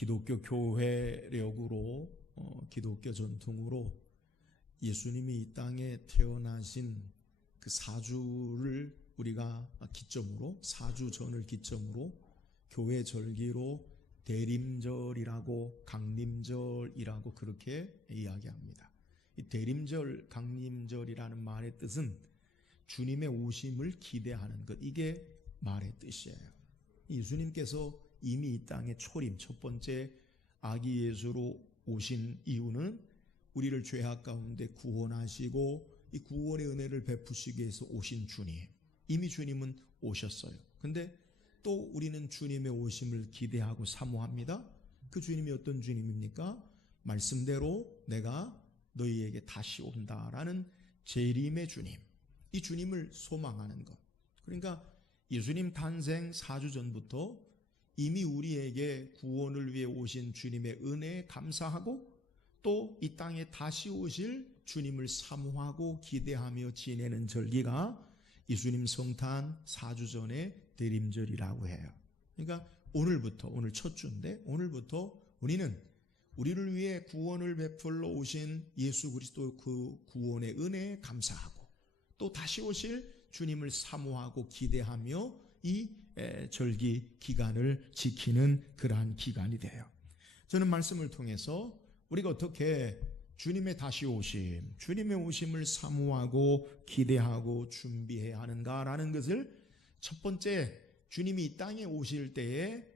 기독교 교회력으로 기독교 전통으로 예수님이 이 땅에 태어나신 그 사주를 우리가 기점으로, 사주전을 기점으로 교회 절기로 대림절이라고 강림절이라고 그렇게 이야기합니다. 이 대림절, 강림절이라는 말의 뜻은 주님의 오심을 기대하는 것, 이게 말의 뜻이에요. 예수님께서 이미 이 땅에 초림, 첫 번째 아기 예수로 오신 이유는 우리를 죄악 가운데 구원하시고 이 구원의 은혜를 베푸시기 위해서 오신 주님, 이미 주님은 오셨어요. 근데 또 우리는 주님의 오심을 기대하고 사모합니다. 그 주님이 어떤 주님입니까? 말씀대로 내가 너희에게 다시 온다라는 재림의 주님, 이 주님을 소망하는 것. 그러니까 예수님 탄생 4주 전부터 이미 우리에게 구원을 위해 오신 주님의 은혜에 감사하고 또 이 땅에 다시 오실 주님을 사모하고 기대하며 지내는 절기가 예수님 성탄 4주 전의 대림절이라고 해요. 그러니까 오늘부터, 오늘 첫 주인데 오늘부터 우리는 우리를 위해 구원을 베풀러 오신 예수 그리스도 그 구원의 은혜에 감사하고 또 다시 오실 주님을 사모하고 기대하며 이 절기 기간을 지키는 그러한 기간이 돼요. 저는 말씀을 통해서 우리가 어떻게 주님의 다시 오심, 주님의 오심을 사모하고 기대하고 준비해야 하는가라는 것을 첫 번째 주님이 이 땅에 오실 때에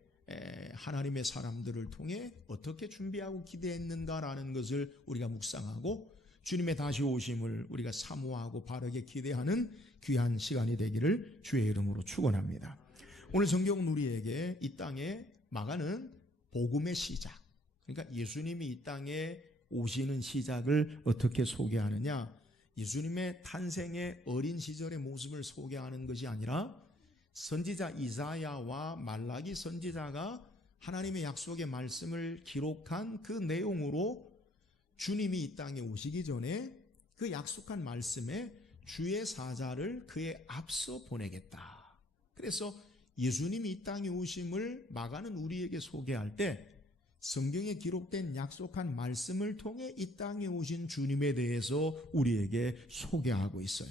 하나님의 사람들을 통해 어떻게 준비하고 기대했는가라는 것을 우리가 묵상하고 주님의 다시 오심을 우리가 사모하고 바르게 기대하는 귀한 시간이 되기를 주의 이름으로 축원합니다. 오늘 성경은 우리에게 이 땅에 막아는 복음의 시작, 그러니까 예수님이 이 땅에 오시는 시작을 어떻게 소개하느냐, 예수님의 탄생의 어린 시절의 모습을 소개하는 것이 아니라 선지자 이사야와 말라기 선지자가 하나님의 약속의 말씀을 기록한 그 내용으로 주님이 이 땅에 오시기 전에 그 약속한 말씀에 주의 사자를 그에 앞서 보내겠다. 그래서 예수님이 이 땅에 오심을 마가는 우리에게 소개할 때 성경에 기록된 약속한 말씀을 통해 이 땅에 오신 주님에 대해서 우리에게 소개하고 있어요.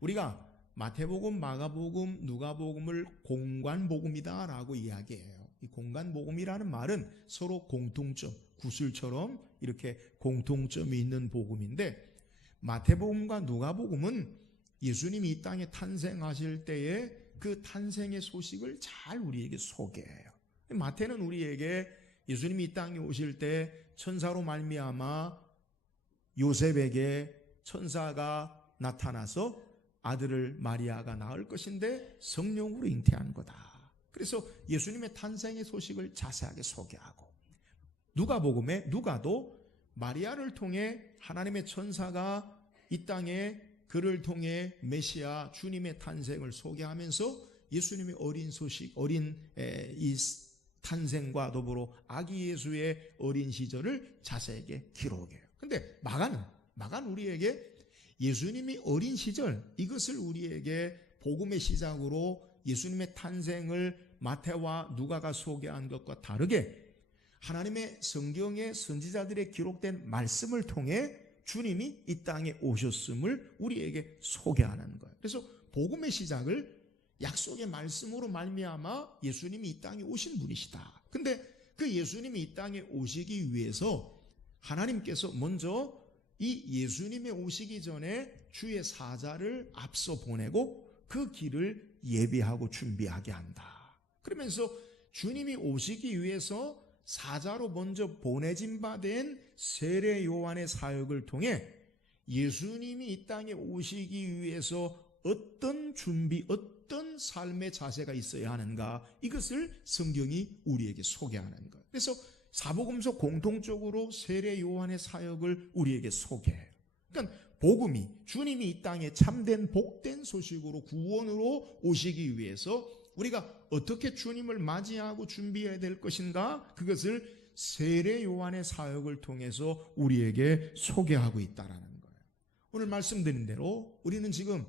우리가 마태복음, 마가복음, 누가복음을 공관복음이다라고 이야기해요. 이 공관복음이라는 말은 서로 공통점, 구슬처럼 이렇게 공통점이 있는 복음인데 마태복음과 누가복음은 예수님이 이 땅에 탄생하실 때에 그 탄생의 소식을 잘 우리에게 소개해요. 마태는 우리에게 예수님이 이 땅에 오실 때 천사로 말미암아 요셉에게 천사가 나타나서 아들을 마리아가 낳을 것인데 성령으로 잉태한 거다. 그래서 예수님의 탄생의 소식을 자세하게 소개하고 누가복음에 누가도 마리아를 통해 하나님의 천사가 이 땅에 그를 통해 메시아 주님의 탄생을 소개하면서 예수님의 어린 소식, 어린 이 탄생과 더불어 아기 예수의 어린 시절을 자세하게 기록해요. 근데 마가는 우리에게 예수님이 어린 시절, 이것을 우리에게 복음의 시작으로 예수님의 탄생을 마태와 누가가 소개한 것과 다르게 하나님의 성경의 선지자들의 기록된 말씀을 통해 주님이 이 땅에 오셨음을 우리에게 소개하는 거예요. 그래서 복음의 시작을 약속의 말씀으로 말미암아 예수님이 이 땅에 오신 분이시다. 근데 그 예수님이 이 땅에 오시기 위해서 하나님께서 먼저 이 예수님의 오시기 전에 주의 사자를 앞서 보내고 그 길을 예비하고 준비하게 한다. 그러면서 주님이 오시기 위해서 사자로 먼저 보내진 바 된 세례 요한의 사역을 통해 예수님이 이 땅에 오시기 위해서 어떤 준비, 어떤 삶의 자세가 있어야 하는가, 이것을 성경이 우리에게 소개하는 거예요. 그래서 사복음서 공통적으로 세례 요한의 사역을 우리에게 소개해요. 그러니까 복음이 주님이 이 땅에 참된 복된 소식으로 구원으로 오시기 위해서 우리가 어떻게 주님을 맞이하고 준비해야 될 것인가, 그것을 세례 요한의 사역을 통해서 우리에게 소개하고 있다라는 거예요. 오늘 말씀드린 대로 우리는 지금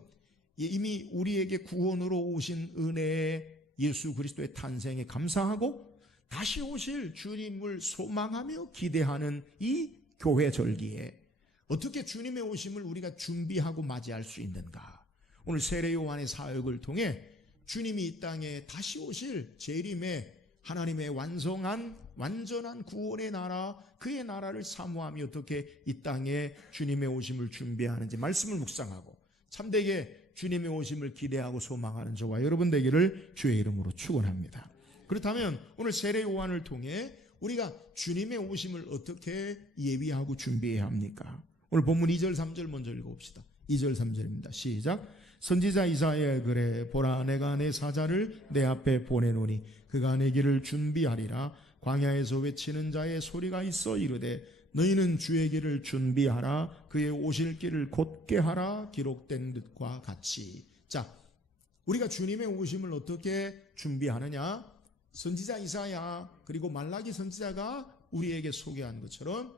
이미 우리에게 구원으로 오신 은혜의 예수 그리스도의 탄생에 감사하고 다시 오실 주님을 소망하며 기대하는 이 교회 절기에 어떻게 주님의 오심을 우리가 준비하고 맞이할 수 있는가? 오늘 세례 요한의 사역을 통해 주님이 이 땅에 다시 오실 재림의 하나님의 완전한 구원의 나라, 그의 나라를 사모하며 어떻게 이 땅에 주님의 오심을 준비하는지 말씀을 묵상하고 참되게 주님의 오심을 기대하고 소망하는 저와 여러분 되기를 주의 이름으로 축원합니다. 그렇다면 오늘 세례 요한을 통해 우리가 주님의 오심을 어떻게 예비하고 준비해야 합니까? 오늘 본문 2절 3절 먼저 읽어봅시다. 2절 3절입니다. 시작. 선지자 이사야의 글에 보라 내가 내 사자를 내 앞에 보내노니 그가 내 길을 준비하리라. 광야에서 외치는 자의 소리가 있어 이르되 너희는 주의 길을 준비하라. 그의 오실 길을 곧게 하라. 기록된 것과 같이. 자, 우리가 주님의 오심을 어떻게 준비하느냐? 선지자 이사야 그리고 말라기 선지자가 우리에게 소개한 것처럼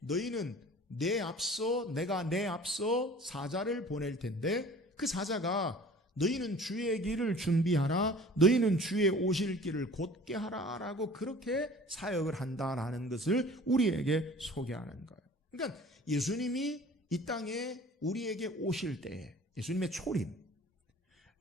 너희는 내가 내 앞서 사자를 보낼 텐데 그 사자가 너희는 주의 길을 준비하라. 너희는 주의 오실 길을 곧게 하라 라고 그렇게 사역을 한다라는 것을 우리에게 소개하는 거예요. 그러니까 예수님이 이 땅에 우리에게 오실 때에 예수님의 초림,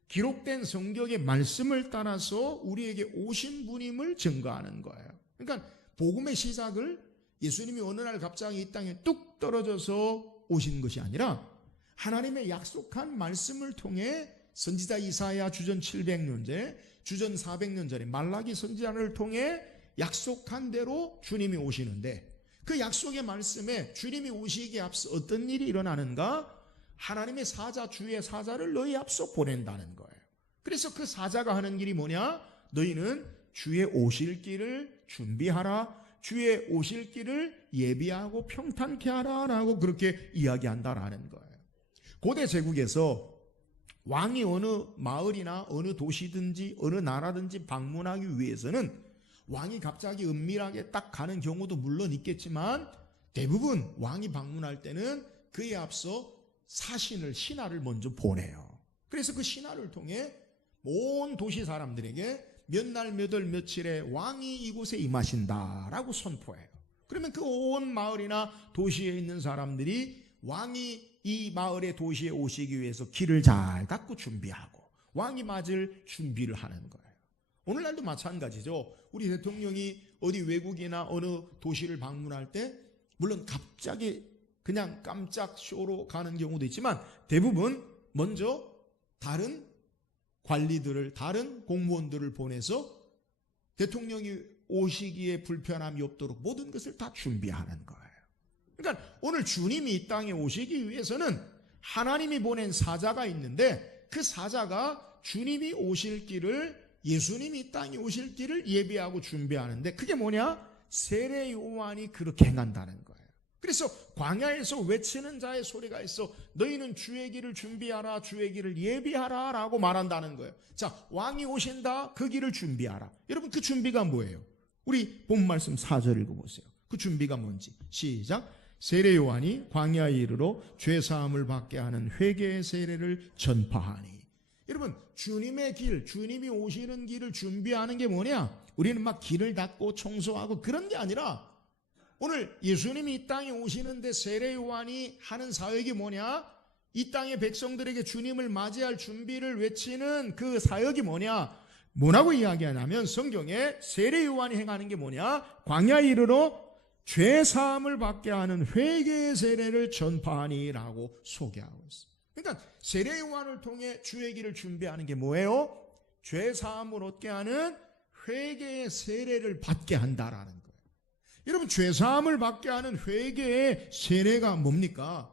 기록된 성경의 말씀을 따라서 우리에게 오신 분임을 증거하는 거예요. 그러니까 복음의 시작을 예수님이 어느 날 갑자기 이 땅에 뚝 떨어져서 오신 것이 아니라 하나님의 약속한 말씀을 통해 선지자 이사야 주전 700년째, 주전 400년 전에 말라기 선지자를 통해 약속한 대로 주님이 오시는데 그 약속의 말씀에 주님이 오시기에 앞서 어떤 일이 일어나는가? 하나님의 사자, 주의 사자를 너희 앞서 보낸다는 거예요. 그래서 그 사자가 하는 일이 뭐냐? 너희는 주의 오실 길을 준비하라. 주의 오실 길을 예비하고 평탄케 하라라고 그렇게 이야기한다라는 거예요. 고대 제국에서 왕이 어느 마을이나 어느 도시든지 어느 나라든지 방문하기 위해서는 왕이 갑자기 은밀하게 딱 가는 경우도 물론 있겠지만 대부분 왕이 방문할 때는 그에 앞서 신하를 먼저 보내요. 그래서 그 신하를 통해 온 도시 사람들에게 몇 날 몇 월 며칠에 왕이 이곳에 임하신다라고 선포해요. 그러면 그 온 마을이나 도시에 있는 사람들이 왕이 이 마을의 도시에 오시기 위해서 길을 잘 닦고 준비하고 왕이 맞을 준비를 하는 거예요. 오늘날도 마찬가지죠. 우리 대통령이 어디 외국이나 어느 도시를 방문할 때 물론 갑자기 그냥 깜짝 쇼로 가는 경우도 있지만 대부분 먼저 다른 관리들을, 다른 공무원들을 보내서 대통령이 오시기에 불편함이 없도록 모든 것을 다 준비하는 거예요. 그러니까 오늘 주님이 이 땅에 오시기 위해서는 하나님이 보낸 사자가 있는데 그 사자가 주님이 오실 길을, 예수님이 이 땅에 오실 길을 예비하고 준비하는데 그게 뭐냐? 세례 요한이 그렇게 행한다는 거예요. 그래서 광야에서 외치는 자의 소리가 있어 너희는 주의 길을 준비하라, 주의 길을 예비하라 라고 말한다는 거예요. 자, 왕이 오신다, 그 길을 준비하라. 여러분 그 준비가 뭐예요? 우리 본 말씀 4절 읽어보세요. 그 준비가 뭔지. 시작. 세례 요한이 광야에 이르러 죄사함을 받게 하는 회개의 세례를 전파하니. 여러분 주님의 길, 주님이 오시는 길을 준비하는 게 뭐냐? 우리는 막 길을 닦고 청소하고 그런 게 아니라 오늘 예수님이 이 땅에 오시는데 세례 요한이 하는 사역이 뭐냐? 이 땅의 백성들에게 주님을 맞이할 준비를 외치는 그 사역이 뭐냐? 뭐라고 이야기하냐면 성경에 세례 요한이 행하는 게 뭐냐? 광야에 이르러 죄 사함을 받게 하는 회개의 세례를 전파하니라고 소개하고 있어요. 그러니까 세례 요한을 통해 주의 길을 준비하는 게 뭐예요? 죄 사함을 얻게 하는 회개의 세례를 받게 한다라는 거예요. 여러분 죄 사함을 받게 하는 회개의 세례가 뭡니까?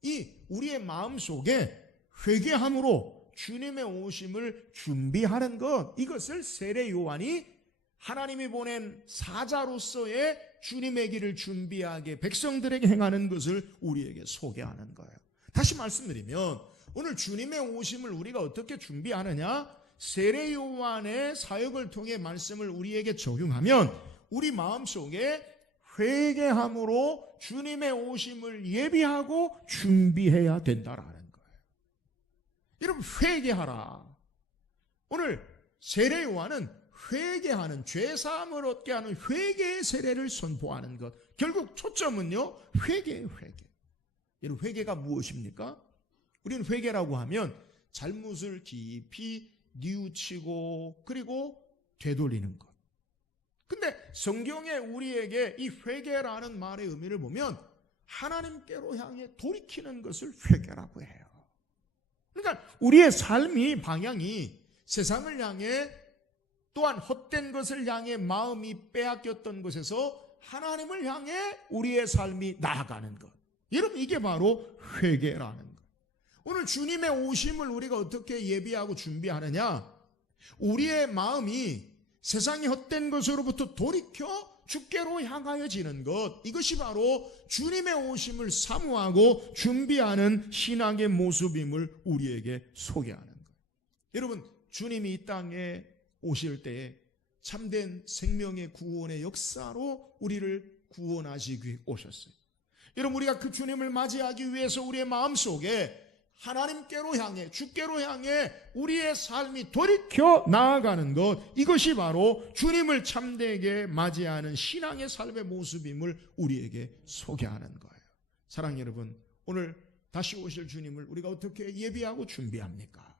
이 우리의 마음속에 회개함으로 주님의 오심을 준비하는 것, 이것을 세례 요한이 하나님이 보낸 사자로서의 주님의 길을 준비하게 백성들에게 행하는 것을 우리에게 소개하는 거예요. 다시 말씀드리면 오늘 주님의 오심을 우리가 어떻게 준비하느냐? 세례 요한의 사역을 통해 말씀을 우리에게 적용하면 우리 마음속에 회개함으로 주님의 오심을 예비하고 준비해야 된다라는 거예요. 여러분 회개하라. 오늘 세례 요한은 회개하는, 죄사함을 얻게 하는 회개의 세례를 선포하는 것. 결국 초점은요, 회개예요, 회개. 여러분, 회개가 무엇입니까? 우리는 회개라고 하면 잘못을 깊이 뉘우치고 그리고 되돌리는 것. 근데 성경에 우리에게 이 회개라는 말의 의미를 보면 하나님께로 향해 돌이키는 것을 회개라고 해요. 그러니까 우리의 삶이 방향이 세상을 향해 또한 헛된 것을 향해 마음이 빼앗겼던 것에서 하나님을 향해 우리의 삶이 나아가는 것. 여러분, 이게 바로 회개라는 것. 오늘 주님의 오심을 우리가 어떻게 예비하고 준비하느냐? 우리의 마음이 세상의 헛된 것으로부터 돌이켜 주께로 향하여지는 것, 이것이 바로 주님의 오심을 사모하고 준비하는 신앙의 모습임을 우리에게 소개하는 것. 여러분, 주님이 이 땅에 오실 때에 참된 생명의 구원의 역사로 우리를 구원하시기 위해 오셨어요. 여러분, 우리가 그 주님을 맞이하기 위해서 우리의 마음속에 하나님께로 향해, 주께로 향해 우리의 삶이 돌이켜 나아가는 것, 이것이 바로 주님을 참되게 맞이하는 신앙의 삶의 모습임을 우리에게 소개하는 거예요. 사랑하는 여러분, 오늘 다시 오실 주님을 우리가 어떻게 예비하고 준비합니까?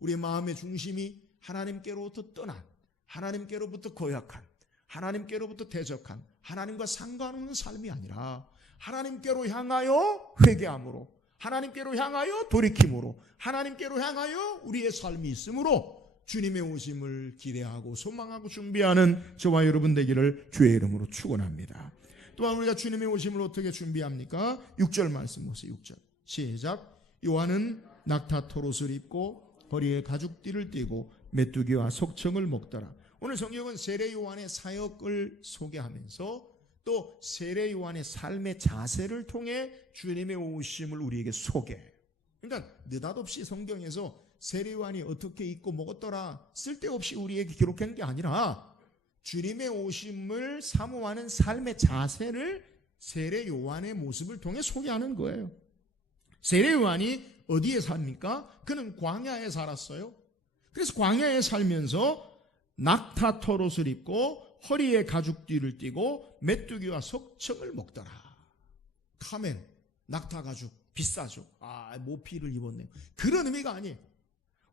우리의 마음의 중심이 하나님께로부터 떠난, 하나님께로부터 고약한, 하나님께로부터 대적한, 하나님과 상관없는 삶이 아니라 하나님께로 향하여 회개함으로, 하나님께로 향하여 돌이킴으로, 하나님께로 향하여 우리의 삶이 있으므로 주님의 오심을 기대하고 소망하고 준비하는 저와 여러분 되기를 주의 이름으로 축원합니다. 또한 우리가 주님의 오심을 어떻게 준비합니까? 6절 말씀 보세요. 6절 시작. 요한은 낙타 토롯을 입고 허리에 가죽띠를 띠고 메뚜기와 속청을 먹더라. 오늘 성경은 세례 요한의 사역을 소개하면서 또 세례 요한의 삶의 자세를 통해 주님의 오심을 우리에게 소개해요. 그러니까 느닷없이 성경에서 세례 요한이 어떻게 입고 먹었더라 쓸데없이 우리에게 기록한 게 아니라 주님의 오심을 사모하는 삶의 자세를 세례 요한의 모습을 통해 소개하는 거예요. 세례 요한이 어디에 삽니까? 그는 광야에 살았어요. 그래서 광야에 살면서 낙타 토롯을 입고 허리에 가죽띠를 띠고 메뚜기와 속청을 먹더라. 카멜, 낙타 가죽 비싸죠. 모피를 입었네요. 그런 의미가 아니에요.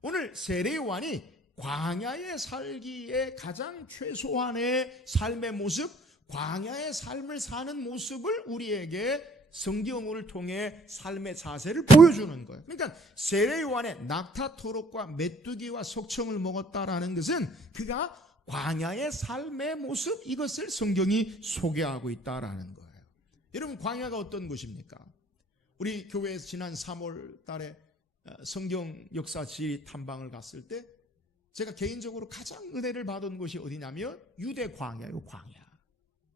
오늘 세례 요한이 광야에 살기에 가장 최소한의 삶의 모습, 광야의 삶을 사는 모습을 우리에게 성경을 통해 삶의 자세를 보여주는 거예요. 그러니까 세례 요한의 낙타 토롯과 메뚜기와 속청을 먹었다라는 것은 그가 광야의 삶의 모습, 이것을 성경이 소개하고 있다라는 거예요. 여러분, 광야가 어떤 곳입니까? 우리 교회에서 지난 3월 달에 성경 역사 지리 탐방을 갔을 때 제가 개인적으로 가장 은혜를 받은 곳이 어디냐면 유대 광야예요. 광야.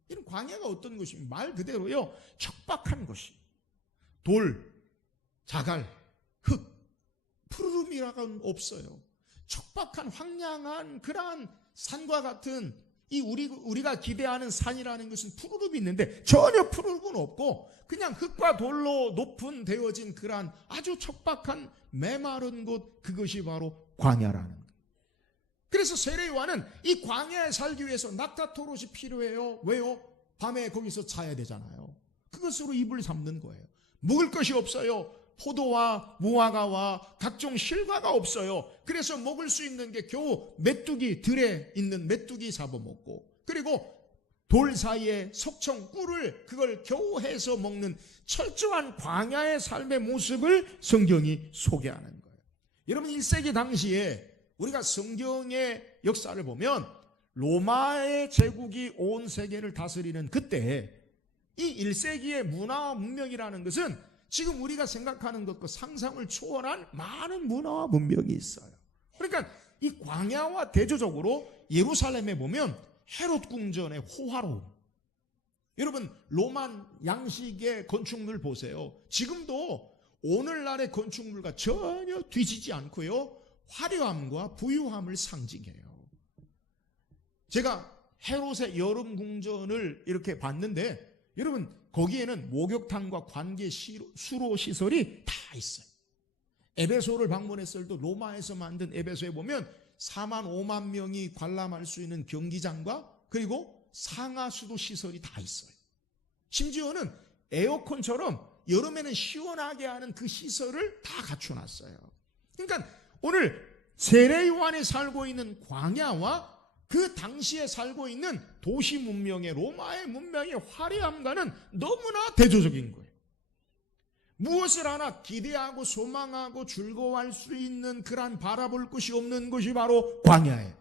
이런 광야가 어떤 곳입니까? 말 그대로요, 척박한 곳이. 돌, 자갈, 흙, 푸르름이라고는 없어요. 척박한 황량한 그러한 산과 같은 이 우리가 기대하는 산이라는 것은 푸르름이 있는데 전혀 푸르름은 없고 그냥 흙과 돌로 높은 되어진 그러한 아주 척박한 메마른 곳, 그것이 바로 광야라는 거예요. 그래서 세례 요한은 이 광야에 살기 위해서 낙타 토롯이 필요해요. 왜요? 밤에 거기서 자야 되잖아요. 그것으로 이불 삼는 거예요. 먹을 것이 없어요. 포도와 무화과와 각종 실과가 없어요. 그래서 먹을 수 있는 게 겨우 메뚜기, 들에 있는 메뚜기 잡아먹고, 그리고 돌 사이에 석청, 꿀을 그걸 겨우 해서 먹는 철저한 광야의 삶의 모습을 성경이 소개하는 거예요. 여러분, 1세기 당시에 우리가 성경의 역사를 보면 로마의 제국이 온 세계를 다스리는 그때 이 1세기의 문화와 문명이라는 것은 지금 우리가 생각하는 것과 상상을 초월한 많은 문화와 문명이 있어요. 그러니까 이 광야와 대조적으로 예루살렘에 보면 헤롯 궁전의 호화로움, 여러분 로만 양식의 건축물 보세요. 지금도 오늘날의 건축물과 전혀 뒤지지 않고요, 화려함과 부유함을 상징해요. 제가 헤롯의 여름 궁전을 이렇게 봤는데 여러분, 거기에는 목욕탕과 관계 수로 시설이 다 있어요. 에베소를 방문했을 때 로마에서 만든 에베소에 보면 4만 5만 명이 관람할 수 있는 경기장과 그리고 상하수도 시설이 다 있어요. 심지어는 에어컨처럼 여름에는 시원하게 하는 그 시설을 다 갖춰놨어요. 그러니까 오늘 세례 요한이 살고 있는 광야와 그 당시에 살고 있는 도시 문명의 로마의 문명의 화려함과는 너무나 대조적인 거예요. 무엇을 하나 기대하고 소망하고 즐거워할 수 있는 그러한 바라볼 것이 없는 것이 바로 광야예요.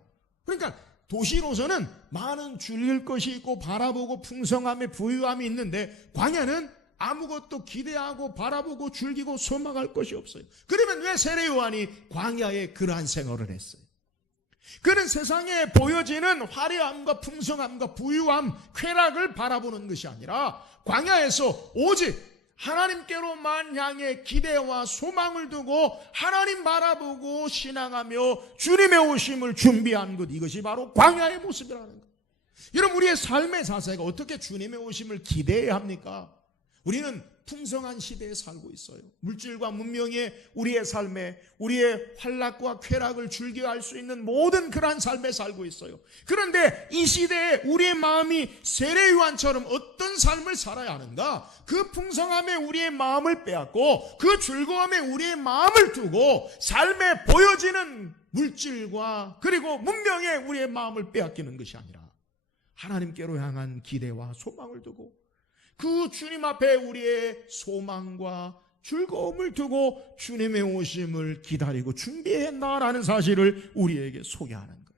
그러니까 도시로서는 많은 즐길 것이 있고 바라보고 풍성함에 부유함이 있는데 광야는 아무것도 기대하고 바라보고 즐기고 소망할 것이 없어요. 그러면 왜 세례 요한이 광야에 그러한 생활을 했어요? 그는 세상에 보여지는 화려함과 풍성함과 부유함, 쾌락을 바라보는 것이 아니라 광야에서 오직 하나님께로만 향해 기대와 소망을 두고 하나님 바라보고 신앙하며 주님의 오심을 준비한 것, 이것이 바로 광야의 모습이라는 것. 여러분, 우리의 삶의 자세가 어떻게 주님의 오심을 기대해야 합니까? 우리는 풍성한 시대에 살고 있어요. 물질과 문명의 우리의 삶에 우리의 환락과 쾌락을 즐겨할 수 있는 모든 그러한 삶에 살고 있어요. 그런데 이 시대에 우리의 마음이 세례 요한처럼 어떤 삶을 살아야 하는가? 그 풍성함에 우리의 마음을 빼앗고 그 즐거움에 우리의 마음을 두고 삶에 보여지는 물질과 그리고 문명에 우리의 마음을 빼앗기는 것이 아니라 하나님께로 향한 기대와 소망을 두고 그 주님 앞에 우리의 소망과 즐거움을 두고 주님의 오심을 기다리고 준비했나라는 사실을 우리에게 소개하는 거예요.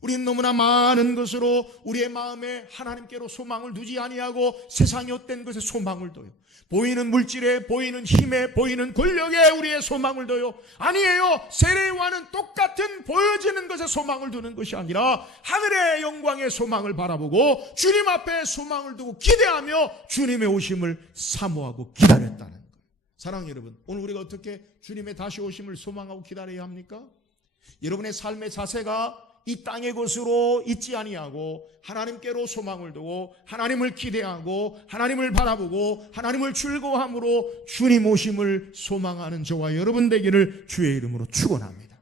우리는 너무나 많은 것으로 우리의 마음에 하나님께로 소망을 두지 아니하고 세상의 헛된 것에 소망을 둬요. 보이는 물질에, 보이는 힘에, 보이는 권력에 우리의 소망을 둬요. 아니에요. 세례 요한은 똑같은 보여지는 것에 소망을 두는 것이 아니라 하늘의 영광의 소망을 바라보고 주님 앞에 소망을 두고 기대하며 주님의 오심을 사모하고 기다렸다는 거예요. 사랑하는 여러분, 오늘 우리가 어떻게 주님의 다시 오심을 소망하고 기다려야 합니까? 여러분의 삶의 자세가 이 땅의 것으로 있지 아니하고 하나님께로 소망을 두고 하나님을 기대하고 하나님을 바라보고 하나님을 즐거워함으로 주님 오심을 소망하는 저와 여러분 되기를 주의 이름으로 축원합니다.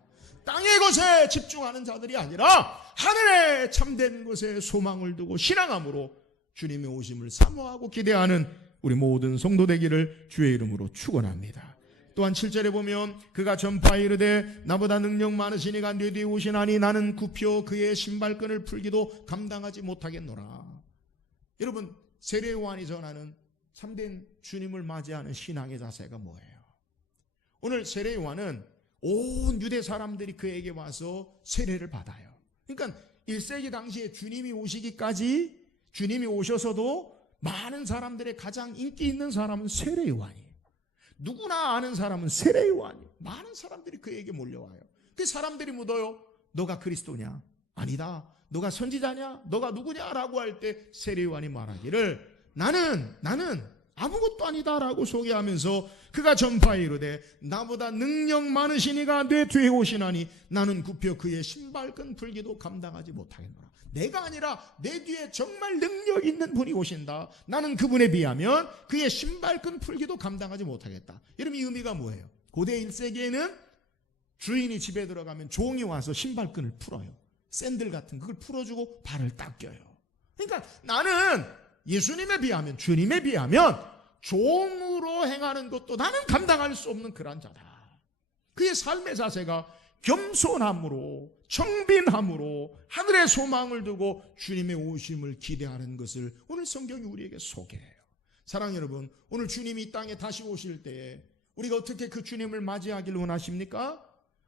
땅의 것에 집중하는 자들이 아니라 하늘의 참된 것에 소망을 두고 신앙함으로 주님의 오심을 사모하고 기대하는 우리 모든 성도 되기를 주의 이름으로 축원합니다. 또한 7절에 보면 그가 전파에 이르되 나보다 능력 많으시니가 내 뒤에 오시나니 나는 굽혀 그의 신발끈을 풀기도 감당하지 못하겠노라. 여러분, 세례 요한이 전하는 참된 주님을 맞이하는 신앙의 자세가 뭐예요? 오늘 세례 요한은 온 유대 사람들이 그에게 와서 세례를 받아요. 그러니까 1세기 당시에 주님이 오시기까지, 주님이 오셔서도 많은 사람들의 가장 인기 있는 사람은 세례 요한이에요. 누구나 아는 사람은 세례 요한이에요. 많은 사람들이 그에게 몰려와요. 그 사람들이 묻어요. 너가 그리스도냐? 아니다. 너가 선지자냐? 너가 누구냐라고 할 때 세례 요한이 말하기를 나는 아무것도 아니다라고 소개하면서 그가 전파에 이르되 나보다 능력 많으시니가 내 뒤에 오시나니 나는 굽혀 그의 신발끈 풀기도 감당하지 못하겠노라. 내가 아니라 내 뒤에 정말 능력 있는 분이 오신다. 나는 그분에 비하면 그의 신발끈 풀기도 감당하지 못하겠다. 여러분, 이 의미가 뭐예요? 고대 1세기에는 주인이 집에 들어가면 종이 와서 신발끈을 풀어요. 샌들 같은 그걸 풀어주고 발을 닦여요. 그러니까 나는 예수님에 비하면, 주님에 비하면 종으로 행하는 것도 나는 감당할 수 없는 그런 자다. 그의 삶의 자세가 겸손함으로, 청빈함으로 하늘의 소망을 두고 주님의 오심을 기대하는 것을 오늘 성경이 우리에게 소개해요. 사랑하는 여러분, 오늘 주님이 이 땅에 다시 오실 때에 우리가 어떻게 그 주님을 맞이하기를 원하십니까?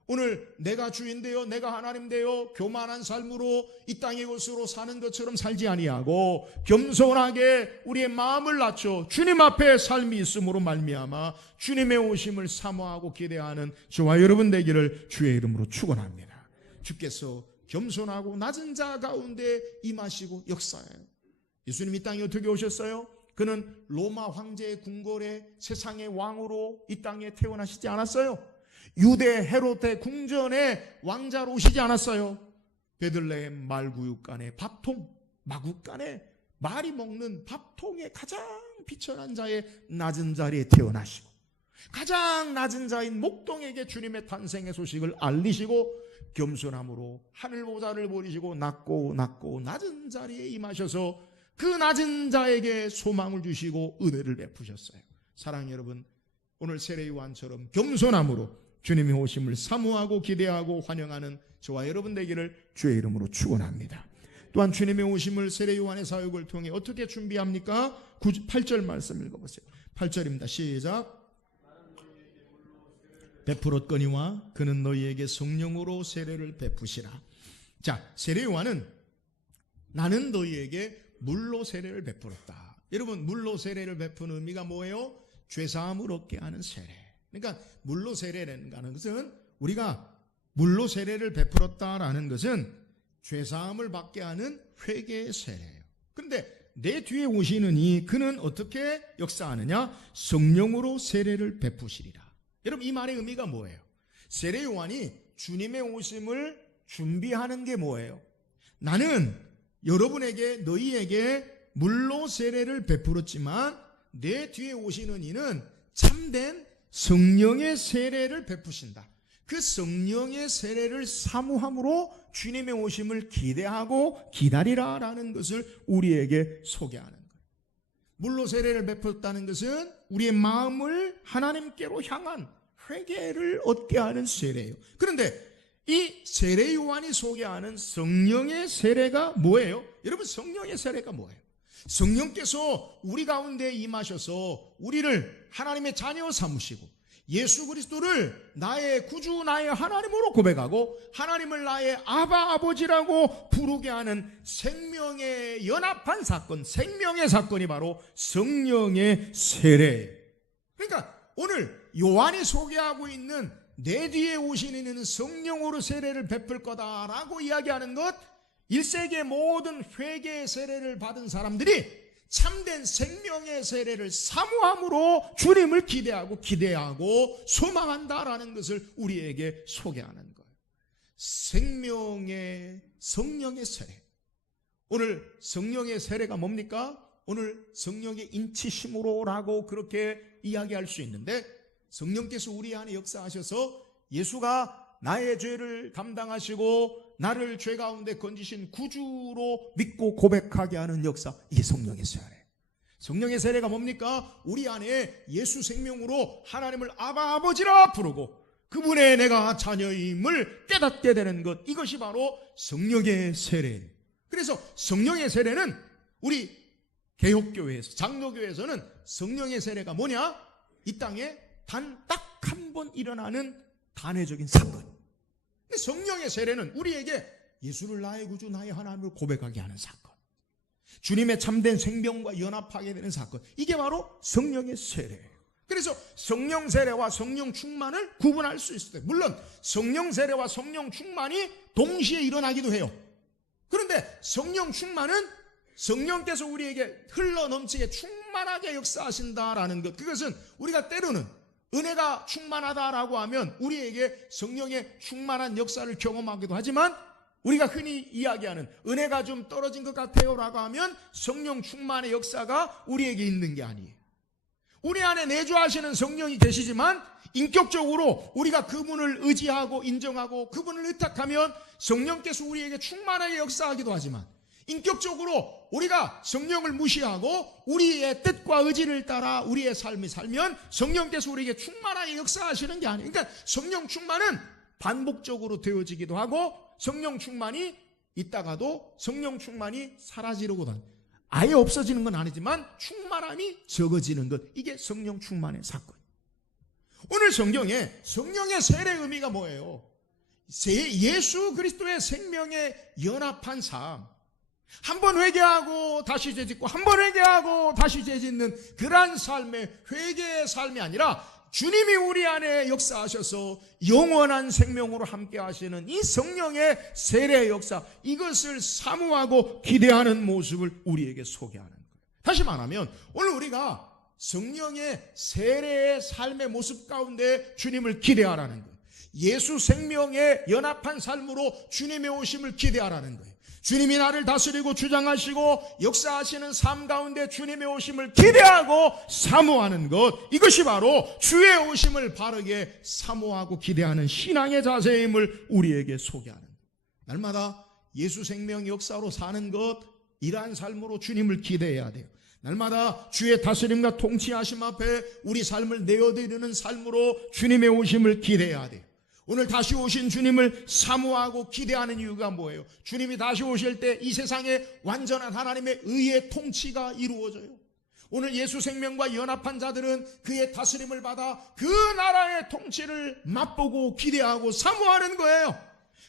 오늘 내가 주인 되어 내가 하나님 되어 교만한 삶으로 이 땅의 것으로 사는 것처럼 살지 아니하고 겸손하게 우리의 마음을 낮춰 주님 앞에 삶이 있음으로 말미암아 주님의 오심을 사모하고 기대하는 저와 여러분 되기를 주의 이름으로 축원합니다. 주께서 겸손하고 낮은 자 가운데 임하시고 역사해요. 예수님 이 땅에 어떻게 오셨어요? 그는 로마 황제의 궁궐에 세상의 왕으로 이 땅에 태어나시지 않았어요. 유대 헤롯의 궁전에 왕자로 오시지 않았어요. 베들레헴 말구육간의 밥통, 마구간에 말이 먹는 밥통의 가장 비천한 자의 낮은 자리에 태어나시고 가장 낮은 자인 목동에게 주님의 탄생의 소식을 알리시고 겸손함으로 하늘보좌를 버리시고 낮고 낮은 자리에 임하셔서 그 낮은 자에게 소망을 주시고 은혜를 베푸셨어요. 사랑하는 여러분, 오늘 세례 요한처럼 겸손함으로 주님의 오심을 사모하고 기대하고 환영하는 저와 여러분 되기를 주의 이름으로 축원합니다. 또한 주님의 오심을 세례 요한의 사역을 통해 어떻게 준비합니까? 8절 말씀 읽어보세요. 8절입니다. 시작. 베풀었거니와 그는 너희에게 성령으로 세례를 베푸시라. 자, 세례 요한은 나는 너희에게 물로 세례를 베풀었다. 여러분, 물로 세례를 베푸는 의미가 뭐예요? 죄사함을 얻게 하는 세례. 그러니까 물로 세례라는 것은, 우리가 물로 세례를 베풀었다라는 것은 죄사함을 받게 하는 회개의 세례예요. 그런데 내 뒤에 오시는 이 그는 어떻게 역사하느냐? 성령으로 세례를 베푸시리라. 여러분, 이 말의 의미가 뭐예요? 세례 요한이 주님의 오심을 준비하는 게 뭐예요? 나는 여러분에게, 너희에게 물로 세례를 베풀었지만 내 뒤에 오시는 이는 참된 성령의 세례를 베푸신다. 그 성령의 세례를 사모함으로 주님의 오심을 기대하고 기다리라라는 것을 우리에게 소개하는 거예요. 물로 세례를 베풀었다는 것은 우리의 마음을 하나님께로 향한 회개를 얻게 하는 세례예요. 그런데 이 세례 요한이 소개하는 성령의 세례가 뭐예요? 여러분, 성령의 세례가 뭐예요? 성령께서 우리 가운데 임하셔서 우리를 하나님의 자녀 삼으시고 예수 그리스도를 나의 구주, 나의 하나님으로 고백하고 하나님을 나의 아바, 아버지라고 부르게 하는 생명의 연합한 사건, 생명의 사건이 바로 성령의 세례예요. 그러니까 오늘 요한이 소개하고 있는 내 뒤에 오시는 이는 성령으로 세례를 베풀 거다라고 이야기하는 것, 1세기의 모든 회개의 세례를 받은 사람들이 참된 생명의 세례를 사모함으로 주님을 기대하고 소망한다라는 것을 우리에게 소개하는 거예요. 성령의 세례. 오늘 성령의 세례가 뭡니까? 오늘 성령의 인치심으로라고 그렇게 이야기할 수 있는데, 성령께서 우리 안에 역사하셔서 예수가 나의 죄를 감당하시고 나를 죄 가운데 건지신 구주로 믿고 고백하게 하는 역사, 이게 성령의 세례. 성령의 세례가 뭡니까? 우리 안에 예수 생명으로 하나님을 아바, 아버지라 부르고 그분의 내가 자녀임을 깨닫게 되는 것, 이것이 바로 성령의 세례예요. 그래서 성령의 세례는 우리 개혁교회에서, 장로교회에서는 성령의 세례가 뭐냐? 이 땅에 단 딱 한 번 일어나는 단회적인 사건. 성령의 세례는 우리에게 예수를 나의 구주, 나의 하나님을 고백하게 하는 사건, 주님의 참된 생명과 연합하게 되는 사건, 이게 바로 성령의 세례예요. 그래서 성령 세례와 성령 충만을 구분할 수 있어요. 물론 성령 세례와 성령 충만이 동시에 일어나기도 해요. 그런데 성령 충만은 성령께서 우리에게 흘러넘치게 충만하게 역사하신다라는 것, 그것은 우리가 때로는 은혜가 충만하다라고 하면 우리에게 성령의 충만한 역사를 경험하기도 하지만, 우리가 흔히 이야기하는 은혜가 좀 떨어진 것 같아요 라고 하면 성령 충만의 역사가 우리에게 있는 게 아니에요. 우리 안에 내주하시는 성령이 계시지만 인격적으로 우리가 그분을 의지하고 인정하고 그분을 의탁하면 성령께서 우리에게 충만하게 역사하기도 하지만, 인격적으로 우리가 성령을 무시하고 우리의 뜻과 의지를 따라 우리의 삶이 살면 성령께서 우리에게 충만하게 역사하시는 게 아니에요. 그러니까 성령 충만은 반복적으로 되어지기도 하고, 성령 충만이 있다가도 성령 충만이 사라지려고 하는, 아예 없어지는 건 아니지만 충만함이 적어지는 것, 이게 성령 충만의 사건. 오늘 성경에 성령의 세례의 의미가 뭐예요? 예수 그리스도의 생명에 연합한 삶, 한 번 회개하고 다시 죄짓고 한 번 회개하고 다시 죄짓는 그러한 삶의 회개의 삶이 아니라, 주님이 우리 안에 역사하셔서 영원한 생명으로 함께 하시는 이 성령의 세례의 역사, 이것을 사모하고 기대하는 모습을 우리에게 소개하는 거예요. 다시 말하면 오늘 우리가 성령의 세례의 삶의 모습 가운데 주님을 기대하라는 거예요. 예수 생명에 연합한 삶으로 주님의 오심을 기대하라는 거예요. 주님이 나를 다스리고 주장하시고 역사하시는 삶 가운데 주님의 오심을 기대하고 사모하는 것, 이것이 바로 주의 오심을 바르게 사모하고 기대하는 신앙의 자세임을 우리에게 소개하는 것. 날마다 예수 생명 역사로 사는 것, 이러한 삶으로 주님을 기대해야 돼요. 날마다 주의 다스림과 통치하심 앞에 우리 삶을 내어드리는 삶으로 주님의 오심을 기대해야 돼요. 오늘 다시 오신 주님을 사모하고 기대하는 이유가 뭐예요? 주님이 다시 오실 때 이 세상에 완전한 하나님의 의의 통치가 이루어져요. 오늘 예수 생명과 연합한 자들은 그의 다스림을 받아 그 나라의 통치를 맛보고 기대하고 사모하는 거예요.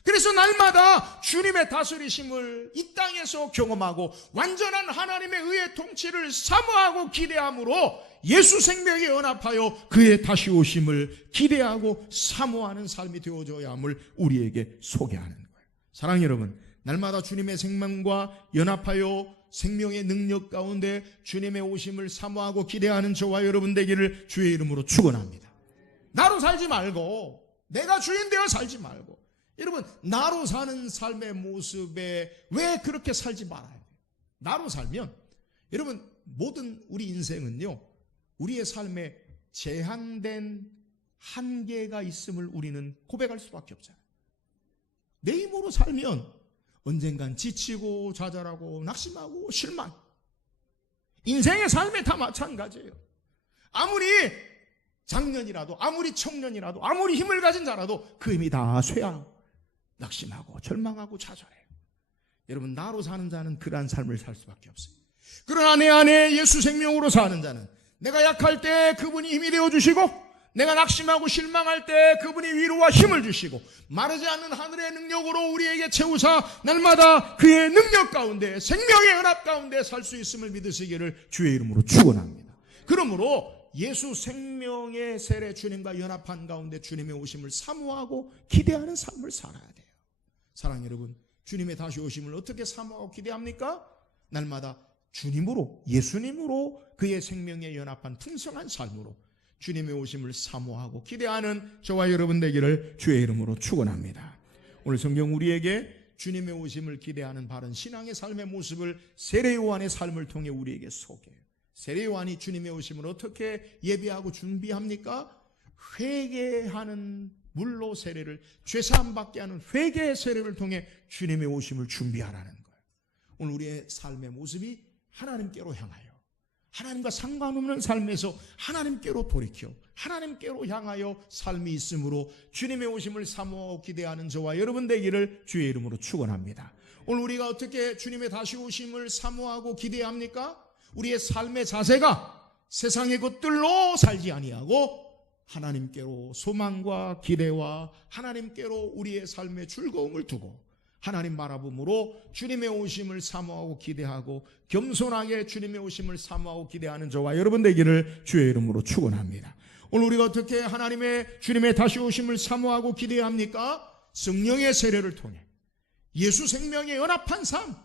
그래서 날마다 주님의 다스리심을 이 땅에서 경험하고 완전한 하나님의 의의 통치를 사모하고 기대함으로 예수 생명에 연합하여 그의 다시 오심을 기대하고 사모하는 삶이 되어져야 함을 우리에게 소개하는 거예요. 사랑하는 여러분, 날마다 주님의 생명과 연합하여 생명의 능력 가운데 주님의 오심을 사모하고 기대하는 저와 여러분 되기를 주의 이름으로 축원합니다. 나로 살지 말고, 내가 주인 되어 살지 말고, 여러분, 나로 사는 삶의 모습에 왜 그렇게 살지 말아야 돼요? 나로 살면, 여러분, 모든 우리 인생은요, 우리의 삶에 제한된 한계가 있음을 우리는 고백할 수밖에 없잖아요. 내 힘으로 살면 언젠간 지치고 좌절하고 낙심하고 실망. 인생의 삶에 다 마찬가지예요. 아무리 장년이라도, 아무리 청년이라도, 아무리 힘을 가진 자라도 그 힘이 다 쇠하고 낙심하고 절망하고 좌절해요. 여러분, 나로 사는 자는 그러한 삶을 살 수밖에 없어요. 그러나 내 안에 예수 생명으로 사는 자는 내가 약할 때 그분이 힘이 되어주시고, 내가 낙심하고 실망할 때 그분이 위로와 힘을 주시고, 마르지 않는 하늘의 능력으로 우리에게 채우사 날마다 그의 능력 가운데, 생명의 연합 가운데 살 수 있음을 믿으시기를 주의 이름으로 축원합니다. 그러므로 예수 생명의 세례 주님과 연합한 가운데 주님의 오심을 사모하고 기대하는 삶을 살아야 돼요. 사랑하는 여러분, 주님의 다시 오심을 어떻게 사모하고 기대합니까? 날마다 주님으로, 예수님으로 그의 생명에 연합한 풍성한 삶으로 주님의 오심을 사모하고 기대하는 저와 여러분 되기를 주의 이름으로 축원합니다. 오늘 성경 우리에게 주님의 오심을 기대하는 바른 신앙의 삶의 모습을 세례 요한의 삶을 통해 우리에게 소개해요. 세례 요한이 주님의 오심을 어떻게 예비하고 준비합니까? 회개하는 물로 세례를, 죄사함 받게 하는 회개의 세례를 통해 주님의 오심을 준비하라는 거예요. 오늘 우리의 삶의 모습이 하나님께로 향하여, 하나님과 상관없는 삶에서 하나님께로 돌이켜 하나님께로 향하여 삶이 있으므로 주님의 오심을 사모하고 기대하는 저와 여러분 되기를 주의 이름으로 축원합니다. 오늘 우리가 어떻게 주님의 다시 오심을 사모하고 기대합니까? 우리의 삶의 자세가 세상의 것들로 살지 아니하고 하나님께로 소망과 기대와 하나님께로 우리의 삶의 즐거움을 두고 하나님 바라봄으로 주님의 오심을 사모하고 기대하고 겸손하게 주님의 오심을 사모하고 기대하는 저와 여러분 되기를 주의 이름으로 축원합니다. 오늘 우리가 어떻게 하나님의 주님의 다시 오심을 사모하고 기대합니까? 성령의 세례를 통해 예수 생명에 연합한 삶,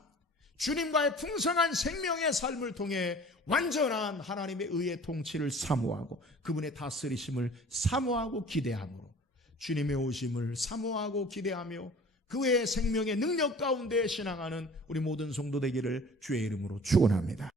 주님과의 풍성한 생명의 삶을 통해 완전한 하나님의 의의 통치를 사모하고 그분의 다스리심을 사모하고 기대함으로 주님의 오심을 사모하고 기대하며 그의 생명의 능력 가운데 신앙하는 우리 모든 성도 되기를 주의 이름으로 축원합니다.